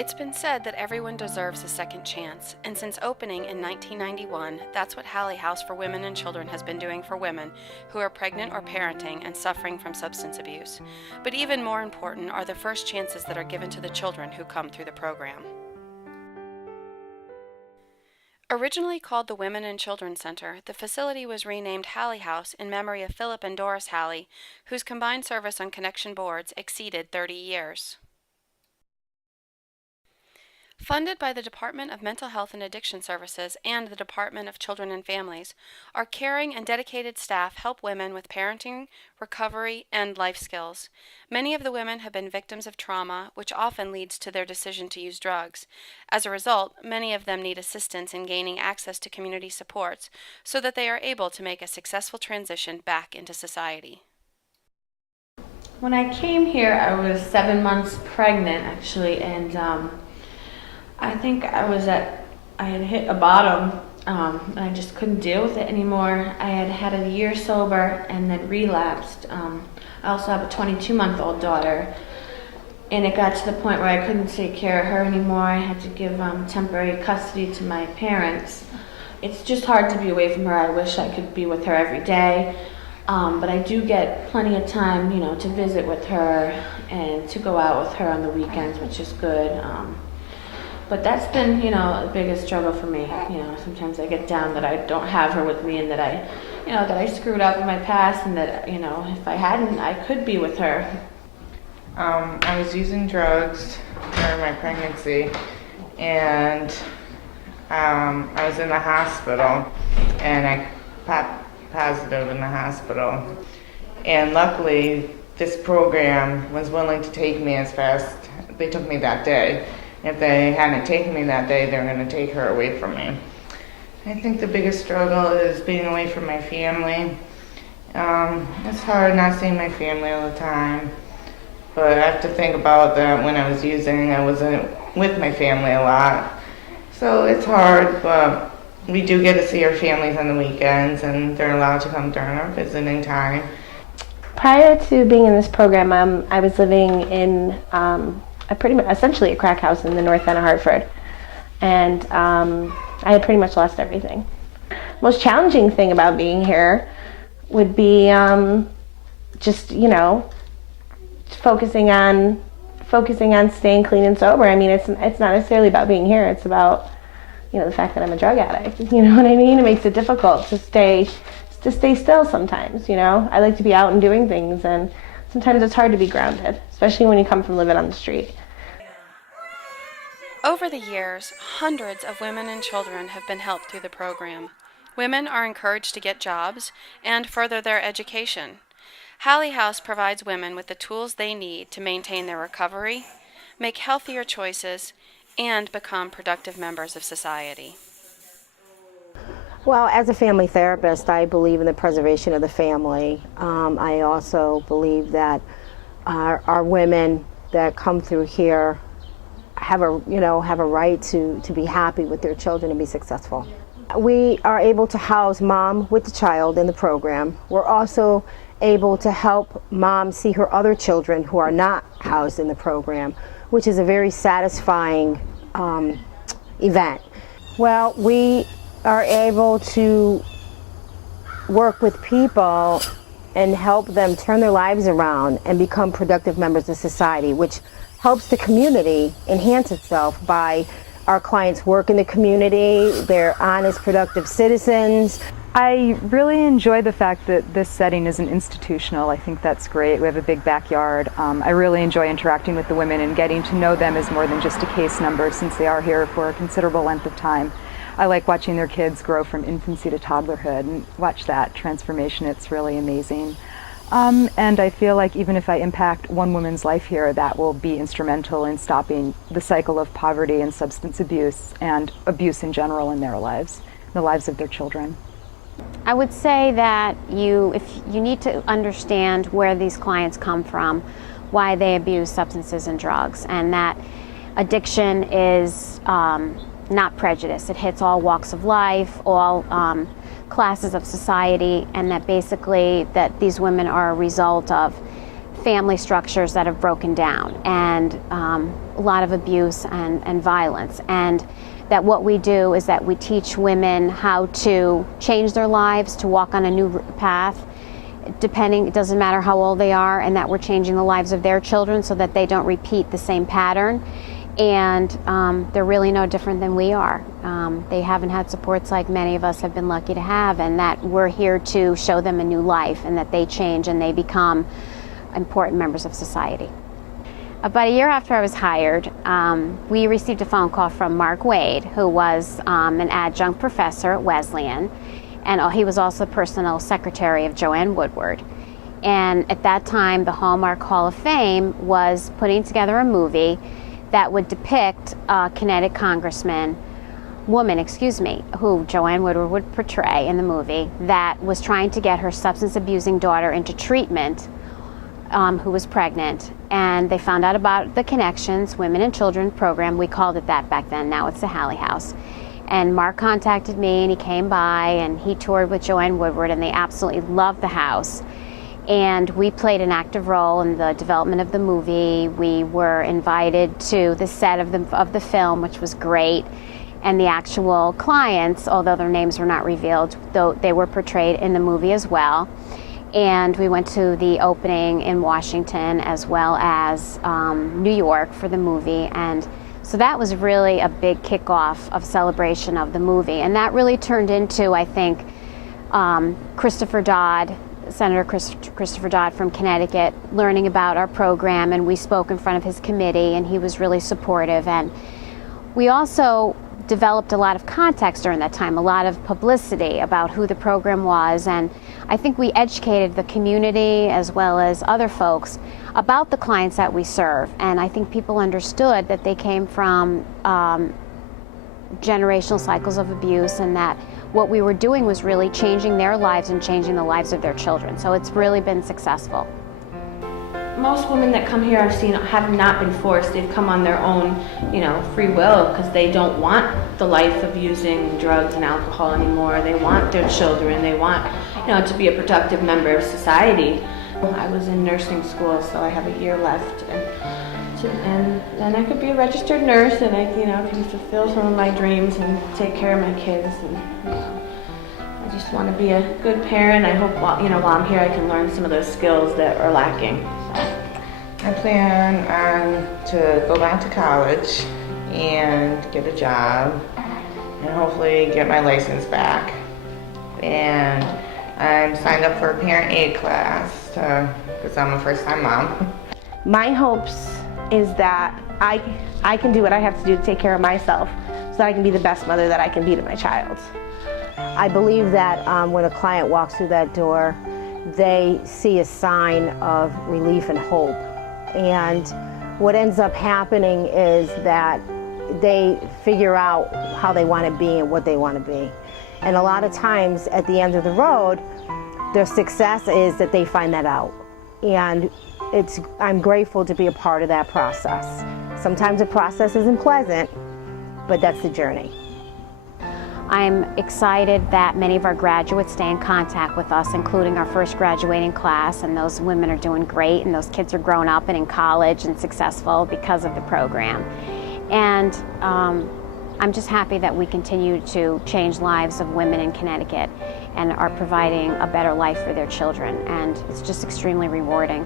It's been said that everyone deserves a second chance, and since opening in 1991, that's what Hallie House for Women and Children has been doing for women who are pregnant or parenting and suffering from substance abuse. But even more important are the first chances that are given to the children who come through the program. Originally called the Women and Children Center, the facility was renamed Hallie House in memory of Philip and Doris Hallie, whose combined service on connection boards exceeded 30 years. Funded by the Department of Mental Health and Addiction Services and the Department of Children and Families, our caring and dedicated staff help women with parenting, recovery, and life skills. Many of the women have been victims of trauma, which often leads to their decision to use drugs. As a result, many of them need assistance in gaining access to community supports so that they are able to make a successful transition back into society. When I came here, I was 7 months pregnant, actually, and I think I had hit a bottom, and I just couldn't deal with it anymore. I had had a year sober and then relapsed. I also have a 22-month-old daughter, and it got to the point where I couldn't take care of her anymore. I had to give temporary custody to my parents. It's just hard to be away from her. I wish I could be with her every day, but I do get plenty of time, to visit with her and to go out with her on the weekends, which is good. But that's been, the biggest struggle for me. Sometimes I get down that I don't have her with me and that I screwed up in my past and that, if I hadn't, I could be with her. I was using drugs during my pregnancy, and I was in the hospital, and I popped positive in the hospital. And luckily, this program was willing to take me as fast. They took me that day. If they hadn't taken me that day, they're going to take her away from me. I think the biggest struggle is being away from my family. It's hard not seeing my family all the time, but I have to think about that when I was using. I wasn't with my family a lot, so it's hard, but we do get to see our families on the weekends, and they're allowed to come during our visiting time. Prior to being in this program, I was living in essentially a crack house in the north end of Hartford, and I had pretty much lost everything. Most challenging thing about being here would be just focusing on staying clean and sober. I mean, it's not necessarily about being here. It's about the fact that I'm a drug addict. You know what I mean? It makes it difficult to stay still sometimes. I like to be out and doing things, and sometimes it's hard to be grounded, especially when you come from living on the street. Over the years, hundreds of women and children have been helped through the program. Women are encouraged to get jobs and further their education. Hallie House provides women with the tools they need to maintain their recovery, make healthier choices, and become productive members of society. Well, as a family therapist, I believe in the preservation of the family. I also believe that our women that come through here have a right to be happy with their children and be successful. We are able to house mom with the child in the program. We're also able to help mom see her other children who are not housed in the program, which is a very satisfying event. Well, we are able to work with people and help them turn their lives around and become productive members of society, which helps the community enhance itself by our clients work in the community, they're honest, productive citizens. I really enjoy the fact that this setting isn't institutional. I think that's great. We have a big backyard. I really enjoy interacting with the women and getting to know them as more than just a case number, since they are here for a considerable length of time. I like watching their kids grow from infancy to toddlerhood and watch that transformation. It's really amazing. And I feel like even if I impact one woman's life here, that will be instrumental in stopping the cycle of poverty and substance abuse and abuse in general in their lives, the lives of their children. I would say that if you need to understand where these clients come from, why they abuse substances and drugs, and that addiction is not prejudice. It hits all walks of life, all classes of society, and that basically that these women are a result of family structures that have broken down, and a lot of abuse and violence. And that what we do is that we teach women how to change their lives, to walk on a new path, it doesn't matter how old they are, and that we're changing the lives of their children so that they don't repeat the same pattern. And they're really no different than we are. They haven't had supports like many of us have been lucky to have, and that we're here to show them a new life, and that they change and they become important members of society. About a year after I was hired, we received a phone call from Mark Wade, who was an adjunct professor at Wesleyan, and he was also the personnel secretary of Joanne Woodward. And at that time, the Hallmark Hall of Fame was putting together a movie that would depict a Connecticut woman, who Joanne Woodward would portray in the movie, that was trying to get her substance abusing daughter into treatment, who was pregnant. And they found out about the Connections Women and Children program. We called it that back then. Now it's the Hallie House. And Mark contacted me, and he came by and he toured with Joanne Woodward, and they absolutely loved the house. And we played an active role in the development of the movie. We were invited to the set of the film, which was great. And the actual clients, although their names were not revealed, though they were portrayed in the movie as well. And we went to the opening in Washington as well as New York for the movie. And so that was really a big kickoff of celebration of the movie. And that really turned into, I think, Senator Christopher Dodd from Connecticut learning about our program, and we spoke in front of his committee, and he was really supportive. And we also developed a lot of context during that time, a lot of publicity about who the program was, and I think we educated the community as well as other folks about the clients that we serve. And I think people understood that they came from generational cycles of abuse, and that what we were doing was really changing their lives and changing the lives of their children. So it's really been successful. Most women that come here I've seen have not been forced. They've come on their own, free will, because they don't want the life of using drugs and alcohol anymore. They want their children. They want, to be a productive member of society. I was in nursing school, so I have a year left, and then I could be a registered nurse, and I, can fulfill some of my dreams and take care of my kids. And I just want to be a good parent. I hope, while I'm here, I can learn some of those skills that are lacking. I plan to go back to college and get a job and hopefully get my license back. And I'm signed up for a parent aid class because I'm a first-time mom. My hopes is that I can do what I have to do to take care of myself so that I can be the best mother that I can be to my child. I believe that when a client walks through that door, they see a sign of relief and hope. And what ends up happening is that they figure out how they want to be and what they want to be. And a lot of times at the end of the road, their success is that they find that out. And I'm grateful to be a part of that process. Sometimes the process isn't pleasant, but that's the journey. I'm excited that many of our graduates stay in contact with us, including our first graduating class, and those women are doing great, and those kids are grown up and in college and successful because of the program. And I'm just happy that we continue to change lives of women in Connecticut and are providing a better life for their children, and it's just extremely rewarding.